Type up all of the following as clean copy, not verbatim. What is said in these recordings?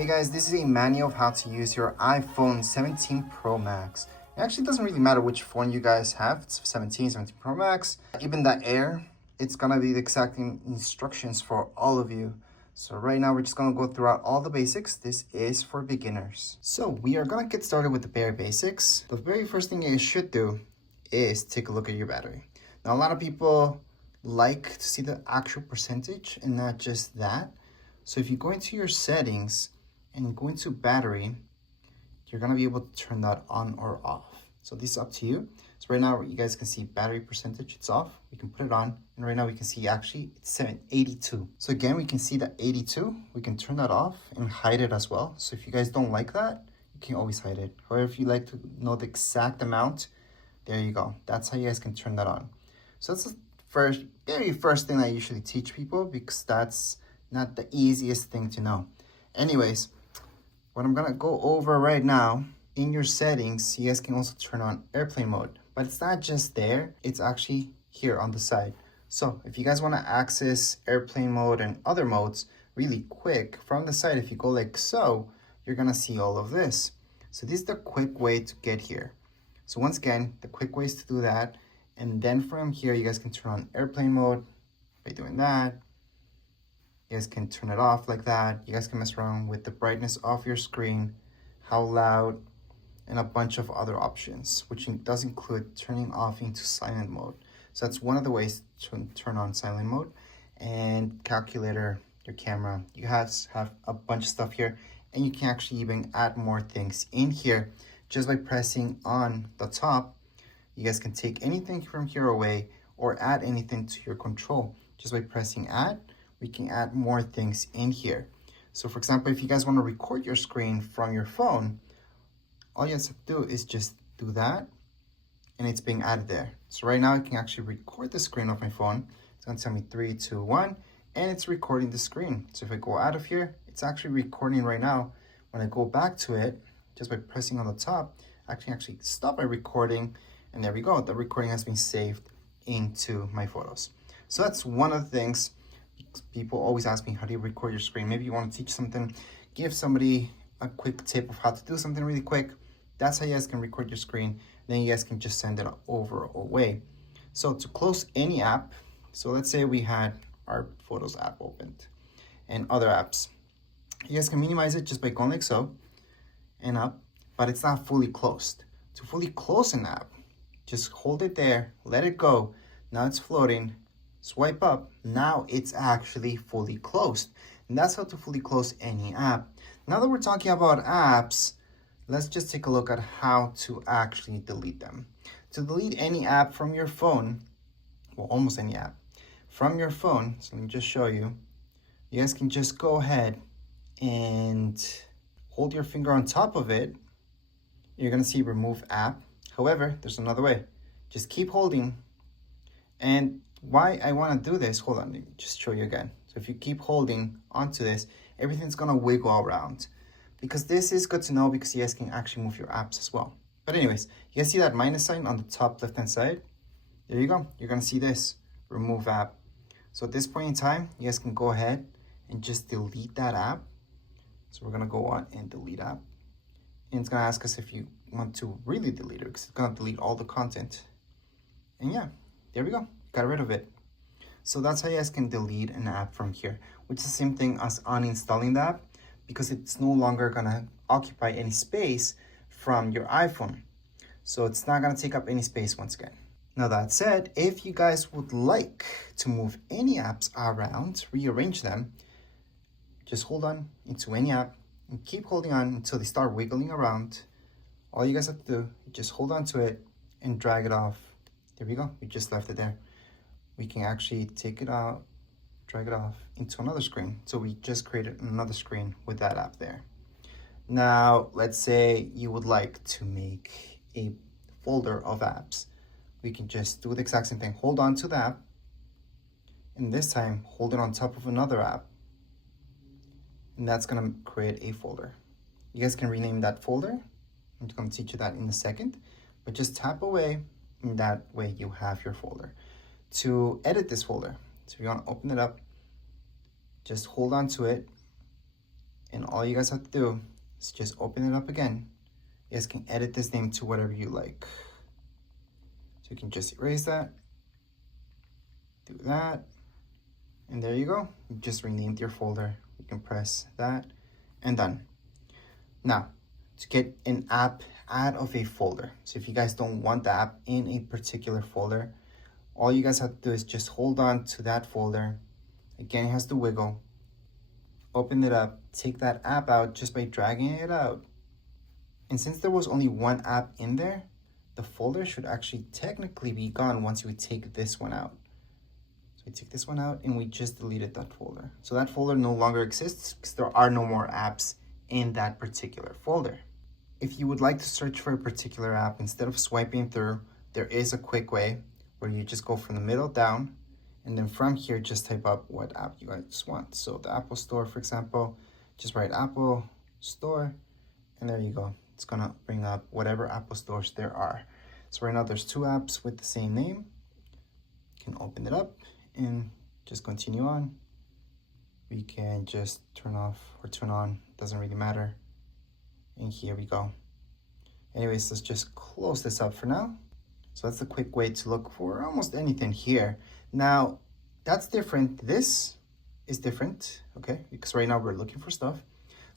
Hey guys, this is a manual of how to use your iPhone 17 Pro Max. It actually doesn't really matter which phone you guys have. It's 17 Pro Max, even the Air. It's gonna be the exact instructions for all of you. So right now we're just gonna go throughout all the basics. This is for beginners. So we are gonna get started with the bare basics. The very first thing you should do is take a look at your battery. Now a lot of people like to see the actual percentage and not just that. So if you go into your settings and go into battery, you're gonna be able to turn that on or off. So this is up to you. So right now you guys can see battery percentage, it's off. We can put it on, and right now we can see actually it's 82. So again, we can see that 82. We can turn that off and hide it as well. So if you guys don't like that, you can always hide it. However, if you like to know the exact amount, there you go. That's how you guys can turn that on. So that's the very first thing I usually teach people, because that's not the easiest thing to know. Anyways, what I'm gonna go over right now, in your settings, you guys can also turn on airplane mode, but it's not just there, it's actually here on the side. So if you guys wanna access airplane mode and other modes really quick from the side, if you go like so, you're gonna see all of this. So this is the quick way to get here. So once again, the quick ways to do that, and then from here, you guys can turn on airplane mode by doing that. You guys can turn it off like that. You guys can mess around with the brightness of your screen, how loud, and a bunch of other options, which does include turning off into silent mode. So that's one of the ways to turn on silent mode. And calculator, your camera, you have a bunch of stuff here, and you can actually even add more things in here just by pressing on the top. You guys can take anything from here away or add anything to your control just by pressing add. We can add more things in here. So for example, if you guys want to record your screen from your phone, all you guys have to do is just do that, and it's being added there. So right now I can actually record the screen of my phone. It's gonna tell me 3, 2, 1, and it's recording the screen. So if I go out of here, it's actually recording right now. When I go back to it, just by pressing on the top, I can actually stop my recording, and there we go. The recording has been saved into my photos. So that's one of the things. People always ask me, how do you record your screen? Maybe you want to teach something, give somebody a quick tip of how to do something really quick. That's how you guys can record your screen. Then you guys can just send it over away. So to close any app, so let's say we had our Photos app opened and other apps. You guys can minimize it just by going like so and up, but it's not fully closed. To fully close an app, just hold it there, let it go. Now it's floating. Swipe up, now it's actually fully closed. And that's how to fully close any app. Now that we're talking about apps, let's just take a look at how to actually delete them. To delete any app from your phone, well, almost any app, from your phone, so let me just show you. You guys can just go ahead and hold your finger on top of it. You're gonna see remove app. However, there's another way. Just keep holding, and why I want to do this, hold on, let me just show you again. So if you keep holding onto this, everything's going to wiggle around, because this is good to know, because you guys can actually move your apps as well. But anyways, you guys see that minus sign on the top left hand side? There you go. You're going to see this, remove app. So at this point in time, you guys can go ahead and just delete that app. So we're going to go on and delete app. And it's going to ask us if you want to really delete it, because it's going to delete all the content. And yeah, there we go. Got rid of it. So that's how you guys can delete an app from here, which is the same thing as uninstalling the app, because it's no longer gonna occupy any space from your iPhone. So it's not gonna take up any space once again. Now that said, if you guys would like to move any apps around, rearrange them, just hold on into any app and keep holding on until they start wiggling around. All you guys have to do is just hold on to it and drag it off. There we go, we just left it there. We can actually take it out, drag it off into another screen. So we just created another screen with that app there. Now, let's say you would like to make a folder of apps. We can just do the exact same thing. Hold on to the app, and this time hold it on top of another app. And that's gonna create a folder. You guys can rename that folder. I'm just gonna teach you that in a second, but just tap away, and that way you have your folder. To edit this folder, so if you want to open it up, just hold on to it And all you guys have to do is just open it up again. You guys can edit this name to whatever you like. So you can just erase that, do that, and there you go. You just renamed your folder. You can press that and done. Now, to get an app out of a folder. So if you guys don't want the app in a particular folder, all you guys have to do is just hold on to that folder. Again, it has to wiggle. Open it up, take that app out just by dragging it out. And since there was only one app in there, the folder should actually technically be gone once we take this one out. So we take this one out and we just deleted that folder. So that folder no longer exists because there are no more apps in that particular folder. If you would like to search for a particular app, instead of swiping through, there is a quick way where you just go from the middle down, and then from here, just type up what app you guys want. So the Apple Store, for example, just write Apple Store, and there you go. It's gonna bring up whatever Apple stores there are. So right now there's 2 apps with the same name. You can open it up and just continue on. We can just turn off or turn on, doesn't really matter. And here we go. Anyways, let's just close this up for now. So that's the quick way to look for almost anything here. Now, that's different. This is different, okay? Because right now we're looking for stuff.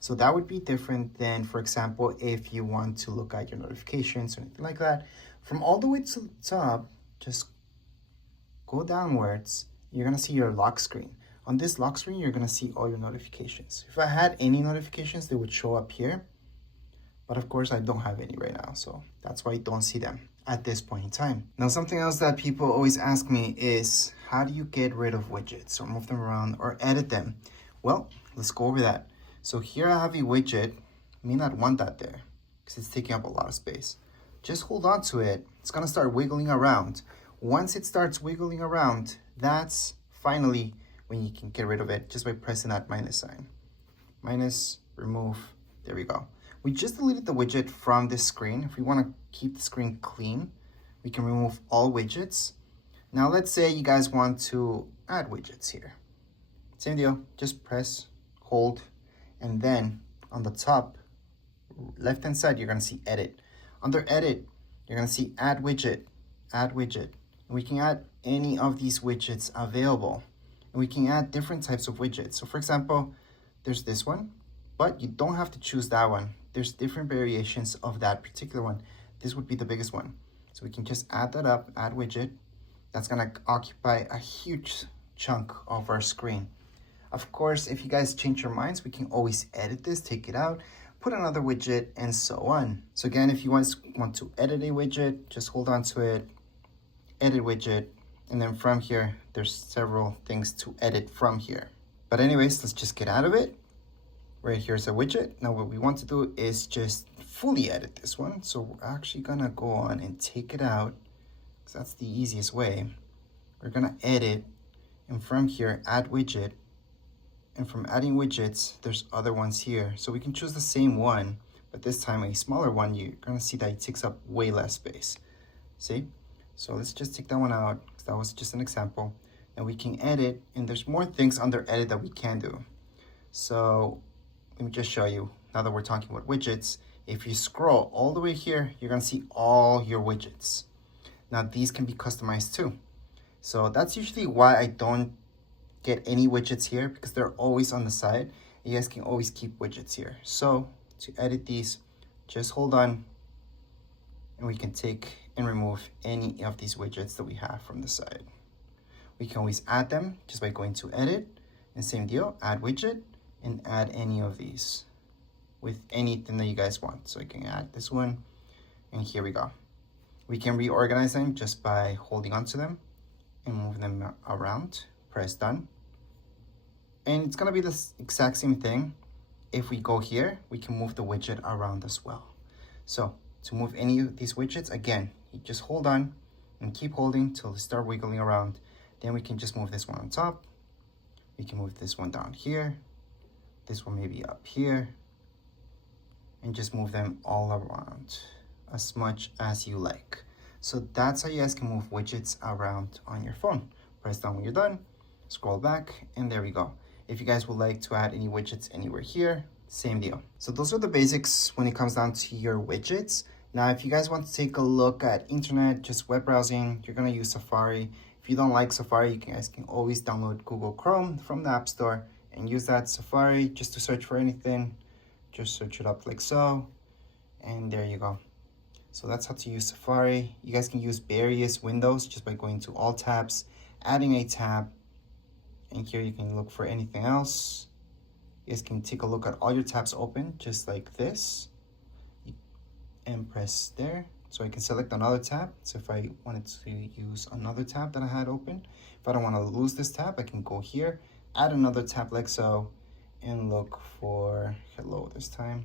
So that would be different than, for example, if you want to look at your notifications or anything like that. From all the way to the top, just go downwards. You're gonna see your lock screen. On this lock screen, you're gonna see all your notifications. If I had any notifications, they would show up here. But of course, I don't have any right now, so that's why I don't see them at this point in time. Now, something else that people always ask me is, how do you get rid of widgets or move them around or edit them? Well, let's go over that. So here I have a widget. I may not want that there because it's taking up a lot of space. Just hold on to it. It's gonna start wiggling around. Once it starts wiggling around, that's finally when you can get rid of it just by pressing that minus sign. Minus, remove, there we go. We just deleted the widget from this screen. If we want to keep the screen clean, we can remove all widgets. Now let's say you guys want to add widgets here. Same deal, just press, hold, and then on the top left-hand side, you're gonna see edit. Under edit, you're gonna see add widget, add widget. And we can add any of these widgets available. And we can add different types of widgets. So for example, there's this one, but you don't have to choose that one. There's different variations of that particular one. This would be the biggest one. So we can just add that up, add widget. That's gonna occupy a huge chunk of our screen. Of course, if you guys change your minds, we can always edit this, take it out, put another widget, and so on. So again, if you want to edit a widget, just hold on to it, edit widget, and then from here, there's several things to edit from here. But anyways, let's just get out of it. Right here's a widget. Now what we want to do is just fully edit this one. So we're actually gonna go on and take it out, because that's the easiest way. We're gonna edit, and from here, add widget. And from adding widgets, there's other ones here. So we can choose the same one, but this time a smaller one. You're gonna see that it takes up way less space. See? So let's just take that one out, because that was just an example. And we can edit, and there's more things under edit that we can do. So let me just show you, now that we're talking about widgets, if you scroll all the way here, you're gonna see all your widgets. Now these can be customized too. So that's usually why I don't get any widgets here, because they're always on the side. You guys can always keep widgets here. So to edit these, just hold on, and we can take and remove any of these widgets that we have from the side. We can always add them just by going to edit, and same deal, add widget, and add any of these with anything that you guys want. So I can add this one, and here we go. We can reorganize them just by holding onto them and move them around. Press done. And it's gonna be the exact same thing. If we go here, we can move the widget around as well. So to move any of these widgets, again, you just hold on and keep holding till they start wiggling around. Then we can just move this one on top. We can move this one down here. This one maybe up here, and just move them all around as much as you like. So that's how you guys can move widgets around on your phone. Press down when you're done, scroll back, and there we go. If you guys would like to add any widgets anywhere here, same deal. So those are the basics when it comes down to your widgets. Now, if you guys want to take a look at internet, just web browsing, you're gonna use Safari. If you don't like Safari, you guys can always download Google Chrome from the App Store and use that Safari just to search for anything. Just search it up like so, and there you go. So that's how to use Safari. You guys can use various windows just by going to all tabs, adding a tab, and here you can look for anything else. You guys can take a look at all your tabs open just like this and press there. So I can select another tab. So if I wanted to use another tab that I had open, if I don't want to lose this tab, I can go here, add another tab like so, and look for hello this time.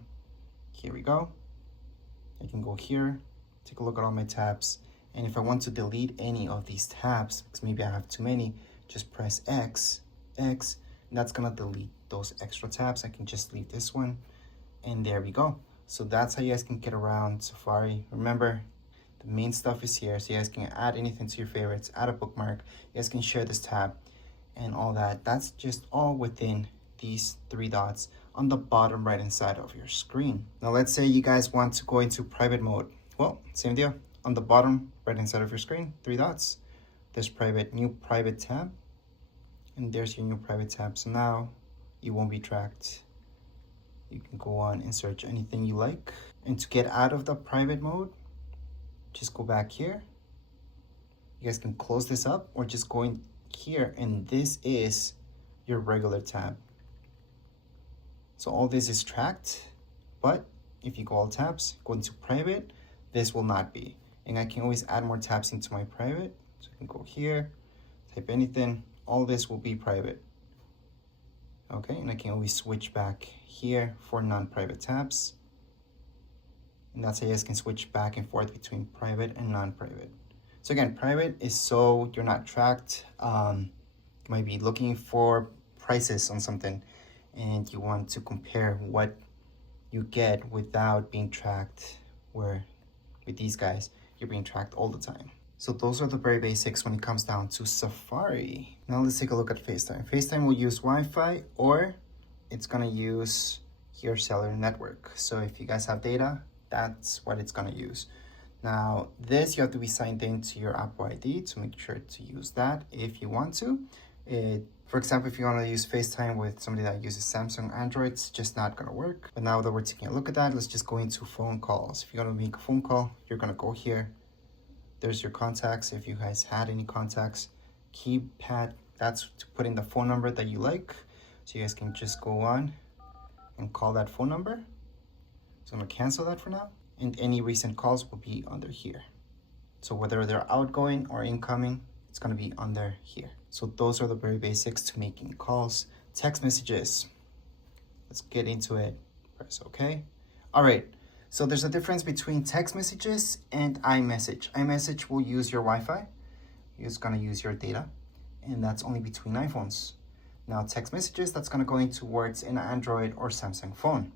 Here we go. I can go here, take a look at all my tabs. And if I want to delete any of these tabs, because maybe I have too many, just press X, and that's gonna delete those extra tabs. I can just leave this one, and there we go. So that's how you guys can get around Safari. Remember, the main stuff is here, so you guys can add anything to your favorites, add a bookmark, you guys can share this tab, and all that. That's just all within these three dots on the bottom right hand side of your screen. Now let's say you guys want to go into private mode. Well, same deal. On the bottom right hand side of your screen, three dots, there's private, new private tab, and there's your new private tab. So now you won't be tracked. You can go on and search anything you like. And to get out of the private mode, just go back here. You guys can close this up or just go in here, and this is your regular tab. So all this is tracked, but if you go all tabs, go into private, this will not be. And I can always add more tabs into my private. So I can go here, type anything, all this will be private. Okay, and I can always switch back here for non-private tabs. And that's how you guys can switch back and forth between private and non-private. So again, private is so you're not tracked. You might be looking for prices on something and you want to compare what you get without being tracked, where with these guys, you're being tracked all the time. So those are the very basics when it comes down to Safari. Now let's take a look at FaceTime. FaceTime will use Wi-Fi, or it's gonna use your cellular network. So if you guys have data, that's what it's gonna use. Now this, you have to be signed in to your Apple ID to make sure to use that if you want to. For example, if you want to use FaceTime with somebody that uses Samsung Android, it's just not going to work. But now that we're taking a look at that, let's just go into phone calls. If you're going to make a phone call, you're going to go here. There's your contacts. If you guys had any contacts, keypad, that's to put in the phone number that you like. So you guys can just go on and call that phone number. So I'm going to cancel that for now. And any recent calls will be under here. So whether they're outgoing or incoming, it's going to be under here. So those are the very basics to making calls. Text messages, let's get into it. Press OK. All right, so there's a difference between text messages and iMessage. iMessage will use your Wi-Fi. It's going to use your data, and that's only between iPhones. Now text messages, that's going to go in towards an Android or Samsung phone.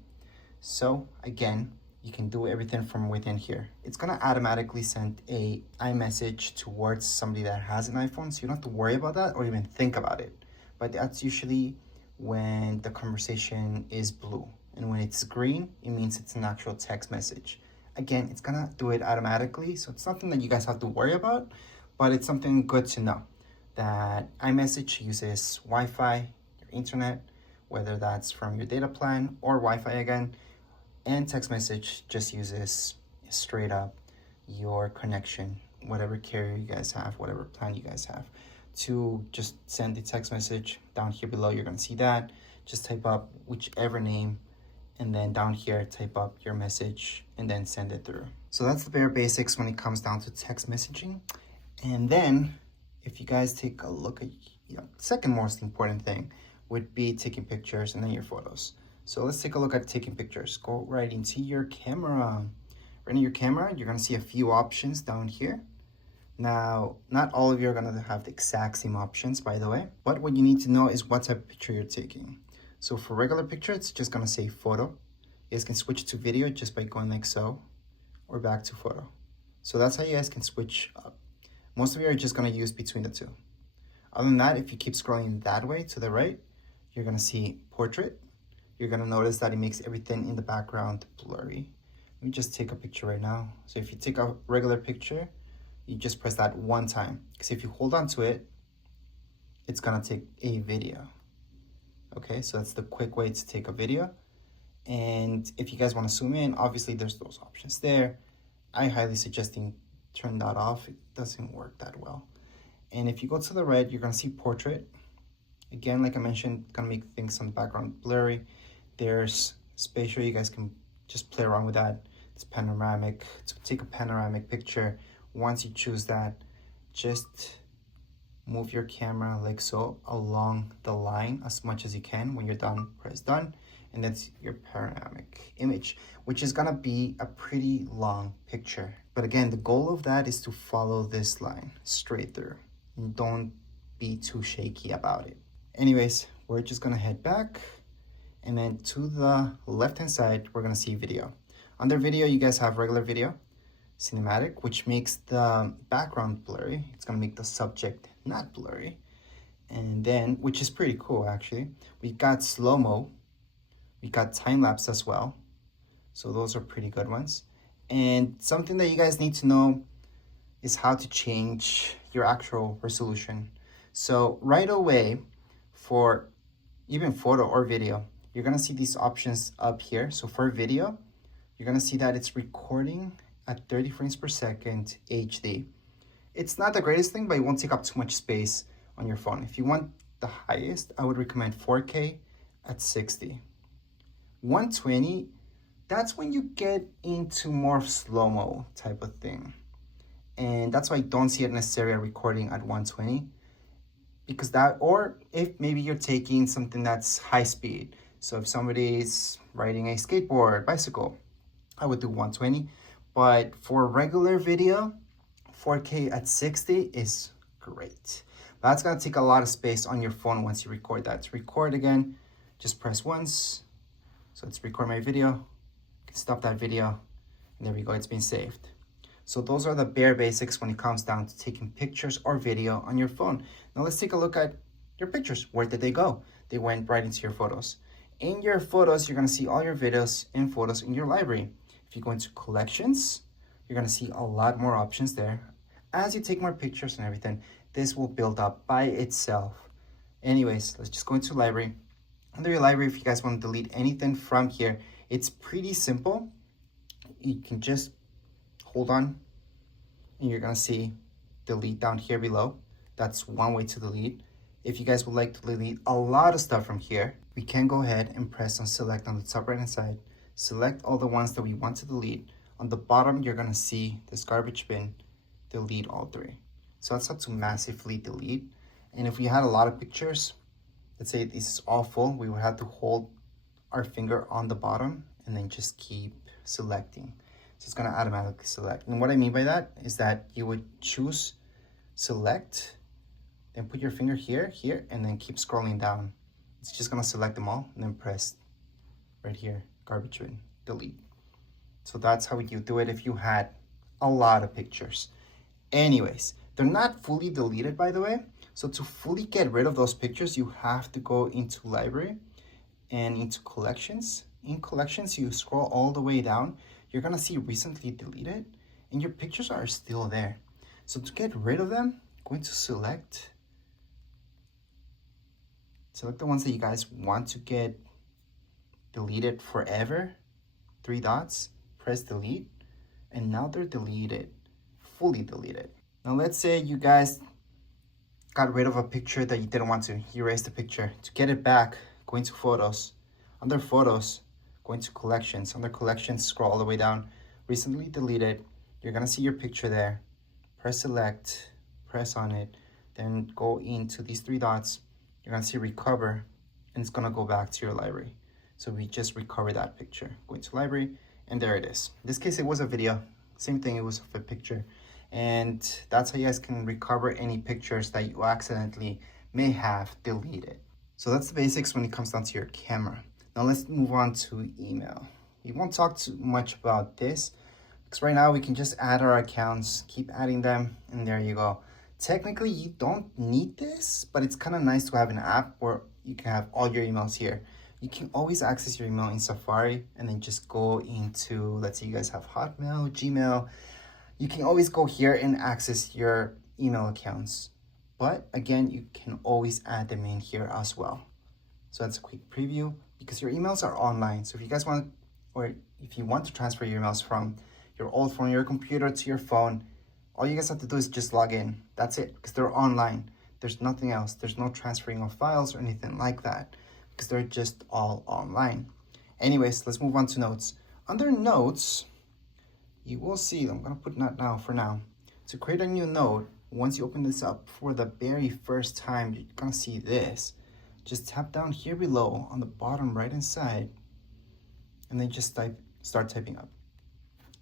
So again, you can do everything from within here. It's gonna automatically send a iMessage towards somebody that has an iPhone, so you don't have to worry about that or even think about it. But that's usually when the conversation is blue. And when it's green, it means it's an actual text message. Again, it's gonna do it automatically, so it's something that you guys have to worry about, but it's something good to know, that iMessage uses Wi-Fi, your internet, whether that's from your data plan or Wi-Fi again, and text message just uses straight up your connection, whatever carrier you guys have, whatever plan you guys have, to just send the text message. Down here below, you're gonna see that. Just type up whichever name, and then down here, type up your message, and then send it through. So that's the bare basics when it comes down to text messaging. And then, if you guys take a look at, second most important thing would be taking pictures and then your photos. So let's take a look at taking pictures. Go right into your camera. Right in your camera, you're gonna see a few options down here. Now, not all of you are gonna have the exact same options, by the way, but what you need to know is what type of picture you're taking. So for regular picture, it's just gonna say photo. You guys can switch to video just by going like so, or back to photo. So that's how you guys can switch up. Most of you are just gonna use between the two. Other than that, if you keep scrolling that way to the right, you're gonna see portrait. you're gonna notice that it makes everything in the background blurry. Let me just take a picture right now. So if you take a regular picture, you just press that one time. Because if you hold on to it, it's gonna take a video. Okay, so that's the quick way to take a video. And if you guys wanna zoom in, obviously there's those options there. I highly suggest turn that off. It doesn't work that well. And if you go to the right, you're gonna see portrait. Again, like I mentioned, gonna make things on the background blurry. There's spatial, you guys can just play around with that. It's panoramic, to take a panoramic picture. Once you choose that, just move your camera like so along the line as much as you can. When you're done, press done. And that's your panoramic image, which is gonna be a pretty long picture. But again, the goal of that is to follow this line straight through. And don't be too shaky about it. Anyways, we're just gonna head back, and then to the left-hand side, we're gonna see video. Under video, you guys have regular video, cinematic, which makes the background blurry. It's gonna make the subject not blurry. And then, which is pretty cool actually, we got slow-mo, we got time-lapse as well. So those are pretty good ones. And something that you guys need to know is how to change your actual resolution. So right away, for even photo or video, you're gonna see these options up here. So for video, you're gonna see that it's recording at 30 frames per second HD. It's not the greatest thing, but it won't take up too much space on your phone. If you want the highest, I would recommend 4K at 60. 120, that's when you get into more slow-mo type of thing. And that's why I don't see it necessarily recording at 120. Because that, or if maybe you're taking something that's high speed. So if somebody's riding a skateboard, bicycle, I would do 120. But for regular video, 4K at 60 is great. That's gonna take a lot of space on your phone once you record that. To record again, just press once. So let's record my video. You can stop that video, and there we go, it's been saved. So those are the bare basics when it comes down to taking pictures or video on your phone. Now let's take a look at your pictures. Where did they go? They went right into your photos. In your photos, you're gonna see all your videos and photos in your library. If you go into collections, you're gonna see a lot more options there. As you take more pictures and everything, this will build up by itself. Anyways, let's just go into library. Under your library, if you guys want to delete anything from here, it's pretty simple. You can just hold on, and you're gonna see delete down here below. That's one way to delete. If you guys would like to delete a lot of stuff from here, we can go ahead and press on select on the top right hand side. Select all the ones that we want to delete. On the bottom, you're gonna see this garbage bin, delete all three. So that's how to massively delete. And if we had a lot of pictures, let's say this is all full, we would have to hold our finger on the bottom and then just keep selecting. So it's gonna automatically select. And what I mean by that is that you would choose select, then put your finger here, here, and then keep scrolling down. It's just gonna select them all and then press right here, garbage bin, delete. So that's how you do it if you had a lot of pictures. Anyways, they're not fully deleted, by the way. So to fully get rid of those pictures, you have to go into library and into collections. In collections, you scroll all the way down. You're gonna see recently deleted, and your pictures are still there. So to get rid of them, go into select. Select the ones that you guys want to get deleted forever. 3 dots, press delete, and now they're deleted, fully deleted. Now let's say you guys got rid of a picture that you didn't want to. You erased the picture. To get it back, go into photos. Under photos, go into collections. Under collections, scroll all the way down. Recently deleted. You're gonna see your picture there. Press select, press on it, then go into these 3 dots. You're gonna see recover, and it's gonna go back to your library. So we just recover that picture. Go into library, and there it is. In this case, it was a video. Same thing, it was a picture. And that's how you guys can recover any pictures that you accidentally may have deleted. So that's the basics when it comes down to your camera. Now let's move on to email. We won't talk too much about this because right now we can just add our accounts, keep adding them, and there you go. Technically, you don't need this, but it's kind of nice to have an app where you can have all your emails here. you can always access your email in Safari and then just go into, let's say you guys have Hotmail, Gmail. You can always go here and access your email accounts. But again, you can always add them in here as well. So that's a quick preview because your emails are online. So if you guys want, or if you want to transfer your emails from your old phone, your computer to your phone, all you guys have to do is just log in. That's it, because they're online. There's nothing else. There's no transferring of files or anything like that because they're just all online. Anyways, let's move on to notes. Under notes, you will see, I'm gonna put that now for now. To create a new note, once you open this up for the very first time, you're gonna see this. Just tap down here below on the bottom right hand side and then just start typing up.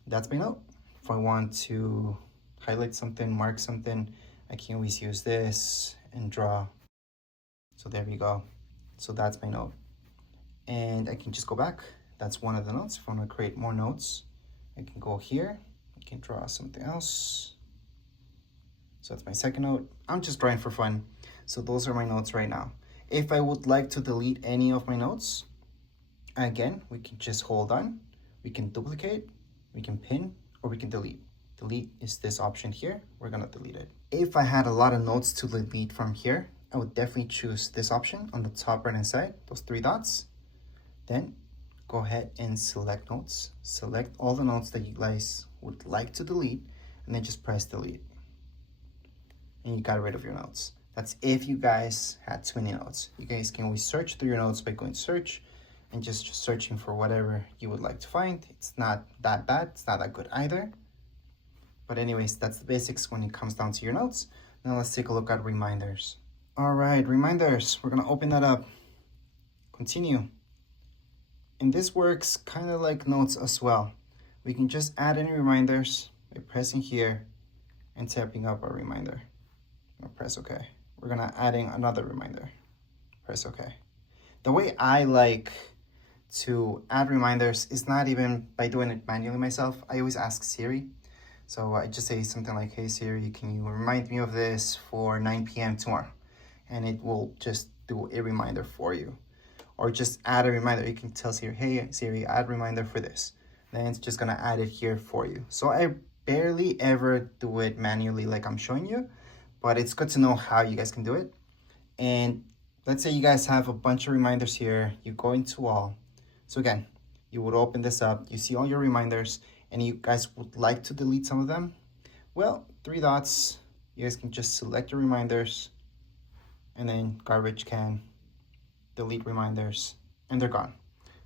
That's my note. If I want to highlight something, mark something, I can always use this and draw. So there we go. So that's my note. And I can just go back. That's one of the notes. If I want to create more notes, I can go here. I can draw something else. So that's my second note. I'm just drawing for fun. So those are my notes right now. If I would like to delete any of my notes, again, we can just hold on. We can duplicate, we can pin, or we can delete. Delete is this option here. We're gonna delete it. If I had a lot of notes to delete from here, I would definitely choose this option on the top right hand side, those three dots. Then go ahead and select notes. Select all the notes that you guys would like to delete, and then just press delete. And you got rid of your notes. That's if you guys had too many notes. You guys can always search through your notes by going to search and just searching for whatever you would like to find. It's not that bad. It's not that good either. But anyways, that's the basics when it comes down to your notes. Now let's take a look at reminders. All right, reminders. We're gonna open that up. Continue. And this works kind of like notes as well. We can just add any reminders by pressing here and tapping up a reminder. I'm gonna press OK. We're gonna adding another reminder. Press OK. The way I like to add reminders is not even by doing it manually myself. I always ask Siri. So I just say something like, hey Siri, can you remind me of this for 9 p.m. tomorrow? And it will just do a reminder for you. Or just add a reminder. You can tell Siri, hey Siri, add reminder for this. Then it's just gonna add it here for you. So I barely ever do it manually like I'm showing you, but it's good to know how you guys can do it. And let's say you guys have a bunch of reminders here. You go into all. So again, you would open this up. You see all your reminders and you guys would like to delete some of them. Well, three dots. You guys can just select your reminders and then garbage can, delete reminders, and they're gone.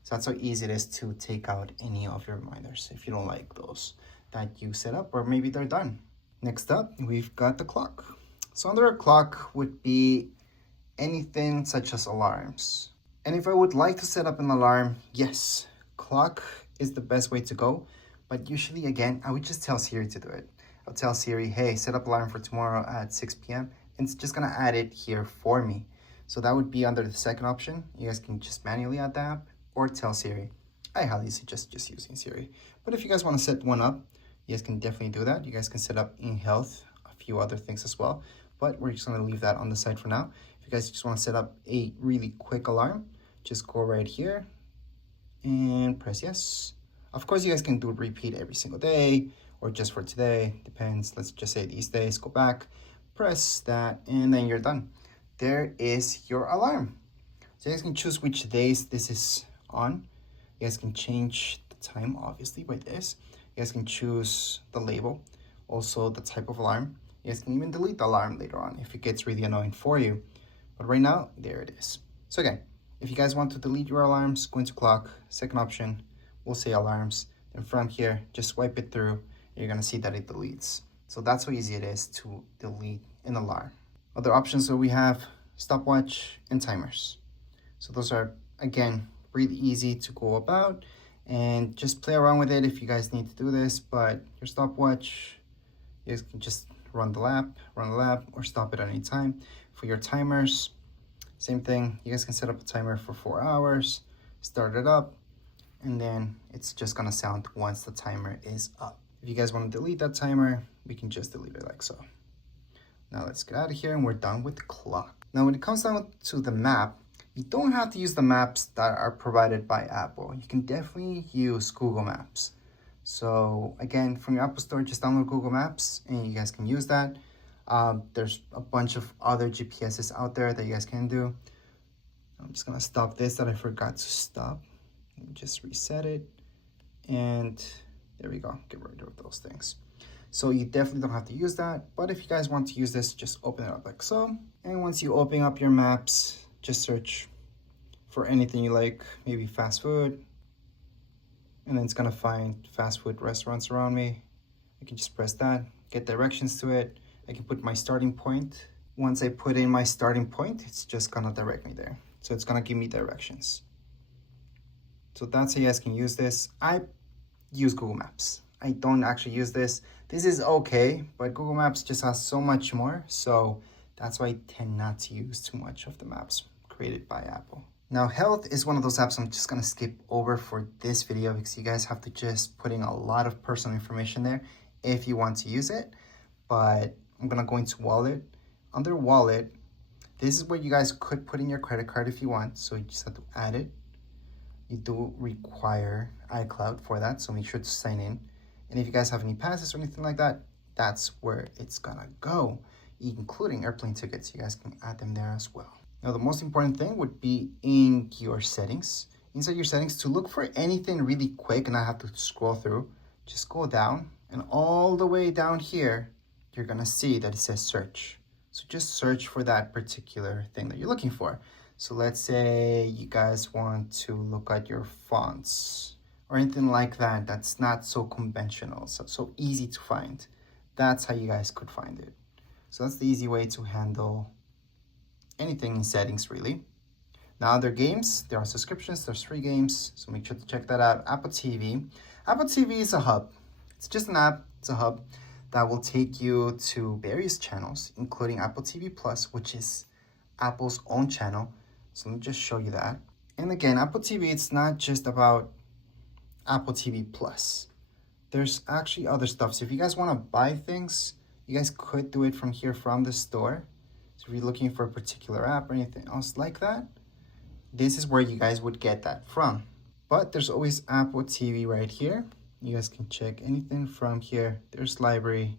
So that's how easy it is to take out any of your reminders if you don't like those that you set up, or maybe they're done. Next up, we've got the clock. So under a clock would be anything such as alarms. And if I would like to set up an alarm, yes, clock is the best way to go. But usually, again, I would just tell Siri to do it. I'll tell Siri, hey, set up alarm for tomorrow at 6 p.m. And it's just gonna add it here for me. So that would be under the second option. You guys can just manually add the app or tell Siri. I highly suggest just using Siri. But if you guys wanna set one up, you guys can definitely do that. You guys can set up in health, a few other things as well. But we're just gonna leave that on the side for now. If you guys just wanna set up a really quick alarm, just go right here and press yes. Of course, you guys can do repeat every single day or just for today, depends. Let's just say these days, go back, press that, and then you're done. There is your alarm. So you guys can choose which days this is on. You guys can change the time, obviously, by this. You guys can choose the label, also the type of alarm. You guys can even delete the alarm later on if it gets really annoying for you. But right now, there it is. So again, if you guys want to delete your alarms, go into clock, second option, we'll say alarms. Then from here, just swipe it through. You're gonna see that it deletes. So that's how easy it is to delete an alarm. Other options that we have, stopwatch and timers. So those are, again, really easy to go about and just play around with it if you guys need to do this. But your stopwatch, you guys can just run the lap, or stop it at any time. For your timers, same thing. You guys can set up a timer for 4 hours, start it up, and then it's just gonna sound once the timer is up. If you guys want to delete that timer, we can just delete it like so. Now let's get out of here and we're done with the clock. Now when it comes down to the map, You don't have to use the maps that are provided by Apple. You can definitely use Google Maps. So again, from your Apple Store, just download Google Maps and you guys can use that. There's a bunch of other GPSs out there that you guys can do. I'm just gonna stop this that I forgot to stop. Let me just reset it. And there we go, get rid of those things. So you definitely don't have to use that. But if you guys want to use this, just open it up like so. And once you open up your maps, just search for anything you like, maybe fast food. And then it's gonna find fast food restaurants around me. I can just press that, get directions to it. I can put my starting point. Once I put in my starting point, it's just gonna direct me there. So it's gonna give me directions. So that's how you guys can use this. I use Google Maps. I don't actually use this. This is okay, but Google Maps just has so much more. So that's why I tend not to use too much of the maps created by Apple. Now, health is one of those apps I'm just gonna skip over for this video because you guys have to just put in a lot of personal information there if you want to use it. But I'm gonna go into wallet. Under wallet, this is where you guys could put in your credit card if you want. So you just have to add it. You do require iCloud for that, so make sure to sign in. And if you guys have any passes or anything like that, that's where it's gonna go, including airplane tickets. You guys can add them there as well. Now, the most important thing would be in your settings. Inside your settings, to look for anything really quick and not have to scroll through, just go down, and all the way down here, you're gonna see that it says search. So just search for that particular thing that you're looking for. So let's say you guys want to look at your fonts or anything like that that's not so conventional, so easy to find. That's how you guys could find it. So that's the easy way to handle anything in settings, really. Now, other games, there are subscriptions, there's free games, so make sure to check that out. Apple TV. Apple TV is a hub. It's just an app, it's a hub that will take you to various channels, including Apple TV Plus, which is Apple's own channel. So let me just show you that. And again, Apple TV, it's not just about Apple TV Plus. There's actually other stuff. So if you guys want to buy things, you guys could do it from here, from the store. So if you're looking for a particular app or anything else like that, this is where you guys would get that from. But there's always Apple TV right here. You guys can check anything from here. There's library.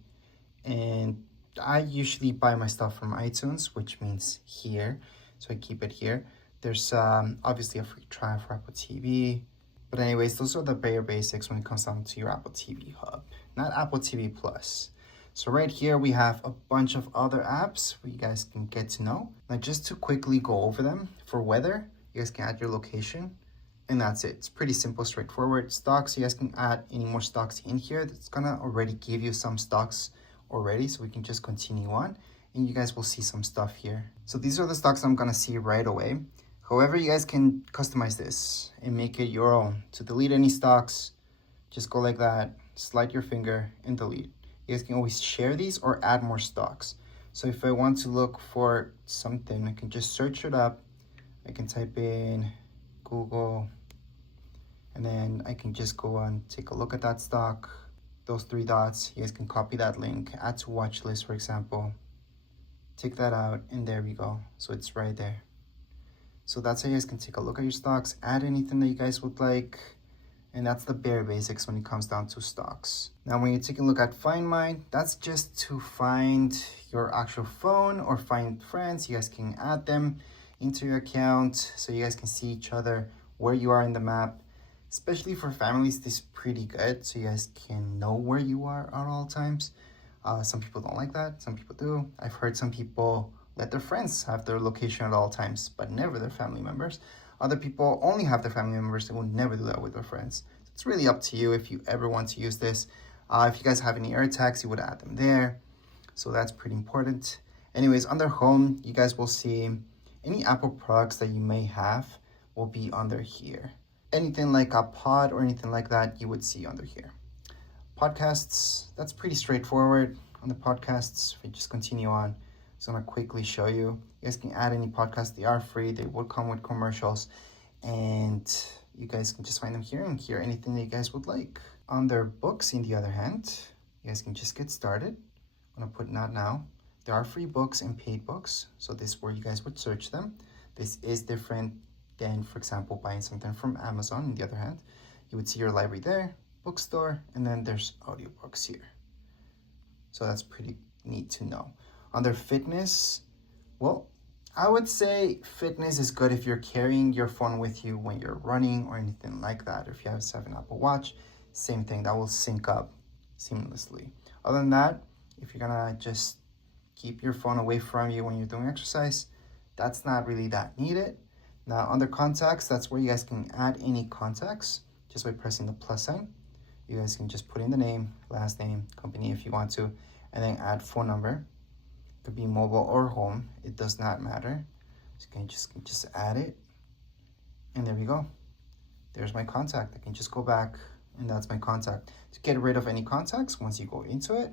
And I usually buy my stuff from iTunes, which means here. So I keep it here. There's obviously a free trial for Apple TV. But anyways, those are the bare basics when it comes down to your Apple TV hub, not Apple TV Plus. So right here, we have a bunch of other apps where you guys can get to know. Now, just to quickly go over them, for weather, you guys can add your location, and that's it. It's pretty simple, straightforward. Stocks, you guys can add any more stocks in here. It's gonna already give you some stocks already, so we can just continue on, and you guys will see some stuff here. So these are the stocks I'm gonna see right away. However, you guys can customize this and make it your own. To delete any stocks, just go like that, slide your finger and delete. You guys can always share these or add more stocks. So if I want to look for something, I can just search it up. I can type in Google, and then I can just go and take a look at that stock. Those three dots, you guys can copy that link, add to watch list, for example. Take that out, and there we go. So it's right there. So that's how you guys can take a look at your stocks, add anything that you guys would like, and that's the bare basics when it comes down to stocks. Now, when you take a look at Find My, that's just to find your actual phone or find friends. You guys can add them into your account so you guys can see each other, where you are in the map. Especially for families, this is pretty good, so you guys can know where you are at all times. Some people don't like that, some people do. I've heard some people let their friends have their location at all times, but never their family members. Other people only have their family members. They will never do that with their friends. So it's really up to you if you ever want to use this. If you guys have any air tags, you would add them there. So that's pretty important. Anyways, under home, you guys will see any Apple products that you may have will be under here. Anything like a pod or anything like that, you would see under here. Podcasts, that's pretty straightforward. On the podcasts, if we just continue on, I'm gonna quickly show you. You guys can add any podcasts. They are free. They will come with commercials, and you guys can just find them here and hear anything that you guys would like. Under books, in the other hand, you guys can just get started. I'm gonna put not now. There are free books and paid books, so this is where you guys would search them. This is different than, for example, buying something from Amazon. On the other hand, you would see your library there, bookstore, and then there's audiobooks here. So that's pretty neat to know. Under fitness, well, I would say fitness is good if you're carrying your phone with you when you're running or anything like that. If you have an Apple Watch, same thing, that will sync up seamlessly. Other than that, if you're gonna just keep your phone away from you when you're doing exercise, that's not really that needed. Now under contacts, that's where you guys can add any contacts just by pressing the plus sign. You guys can just put in the name, last name, company if you want to, and then add phone number. Could be mobile or home, it does not matter. So you can just add it, and there we go. There's my contact. I can just go back, and that's my contact. To get rid of any contacts, once you go into it,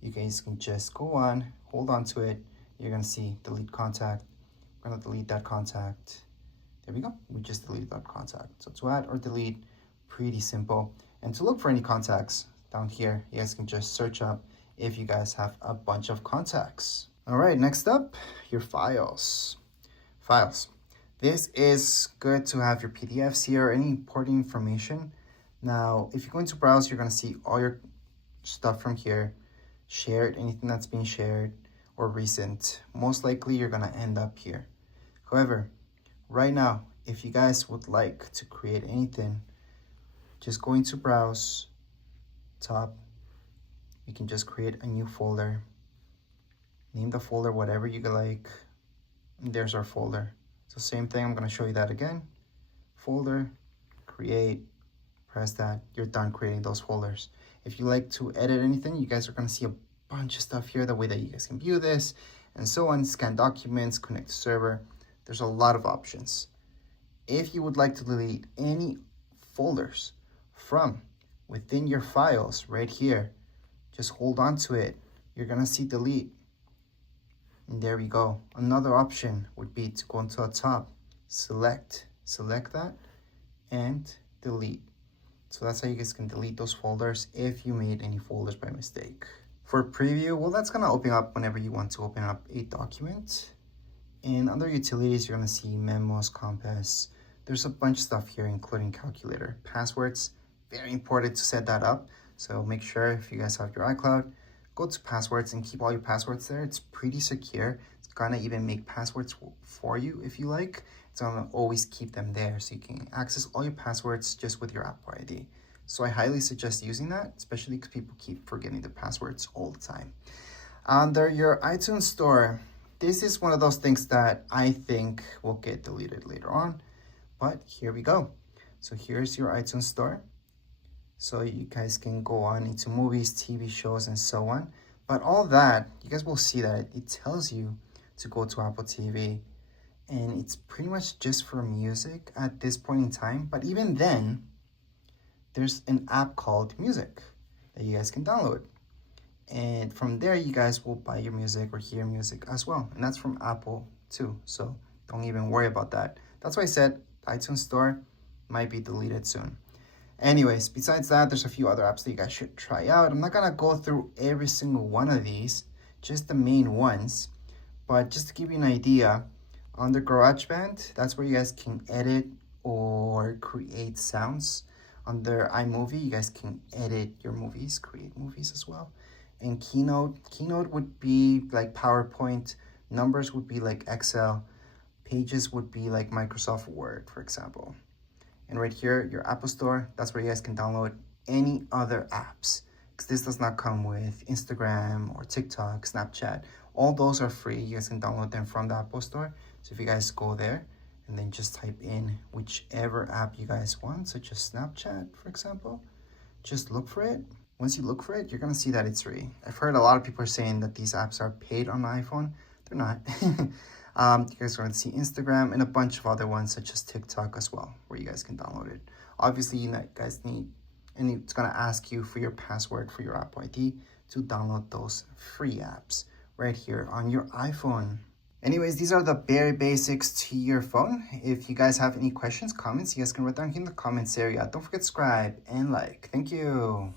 you guys can just go on, hold on to it. You're gonna see delete contact. We're gonna delete that contact. There we go, we just deleted that contact. So to add or delete, pretty simple. And to look for any contacts down here, you guys can just search up if you guys have a bunch of contacts. All right, next up, your files. Files. This is good to have your PDFs here, any important information. Now, if you're going to browse, you're gonna see all your stuff from here, shared, anything that's being shared, or recent. Most likely, you're gonna end up here. However, right now, if you guys would like to create anything, just go into browse, top, you can just create a new folder, name the folder whatever you like, and there's our folder. So same thing, I'm gonna show you that again. Folder, create, press that, you're done creating those folders. If you like to edit anything, you guys are gonna see a bunch of stuff here, the way that you guys can view this, and so on, scan documents, connect to server. There's a lot of options. If you would like to delete any folders from within your files right here, just hold on to it. You're gonna see delete. And there we go. Another option would be to go into the top, select that, and delete. So that's how you guys can delete those folders if you made any folders by mistake. For preview, well, that's gonna open up whenever you want to open up a document. And under utilities, you're gonna see memos, compass. There's a bunch of stuff here, including calculator. Passwords, very important to set that up. So make sure if you guys have your iCloud, go to passwords and keep all your passwords there. It's pretty secure. It's gonna even make passwords for you if you like. It's gonna always keep them there so you can access all your passwords just with your Apple ID. So I highly suggest using that, especially because people keep forgetting the passwords all the time. Under your iTunes store, this is one of those things that I think will get deleted later on, but here we go. So here's your iTunes store. So you guys can go on into movies, TV shows, and so on. But all that, you guys will see that it tells you to go to Apple TV. And it's pretty much just for music at this point in time. But even then, there's an app called Music that you guys can download. And from there, you guys will buy your music or hear music as well. And that's from Apple too. So don't even worry about that. That's why I said iTunes Store might be deleted soon. Anyways, besides that, there's a few other apps that you guys should try out. I'm not gonna go through every single one of these, just the main ones. But just to give you an idea, under GarageBand, that's where you guys can edit or create sounds. Under iMovie, you guys can edit your movies, create movies as well. And Keynote would be like PowerPoint, numbers would be like Excel, pages would be like Microsoft Word, for example. And right here, your Apple Store, that's where you guys can download any other apps. Because this does not come with Instagram or TikTok, Snapchat. All those are free. You guys can download them from the Apple Store. So if you guys go there and then just type in whichever app you guys want, such as Snapchat, for example, just look for it. Once you look for it, you're gonna see that it's free. I've heard a lot of people are saying that these apps are paid on the iPhone. They're not. You guys are going to see Instagram and a bunch of other ones such as TikTok as well, where you guys can download it. Obviously, you guys need, and it's going to ask you for your password for your Apple ID to download those free apps right here on your iPhone. Anyways, these are the very basics to your phone. If you guys have any questions, comments, you guys can write down here in the comments area. Don't forget to subscribe and like. Thank you.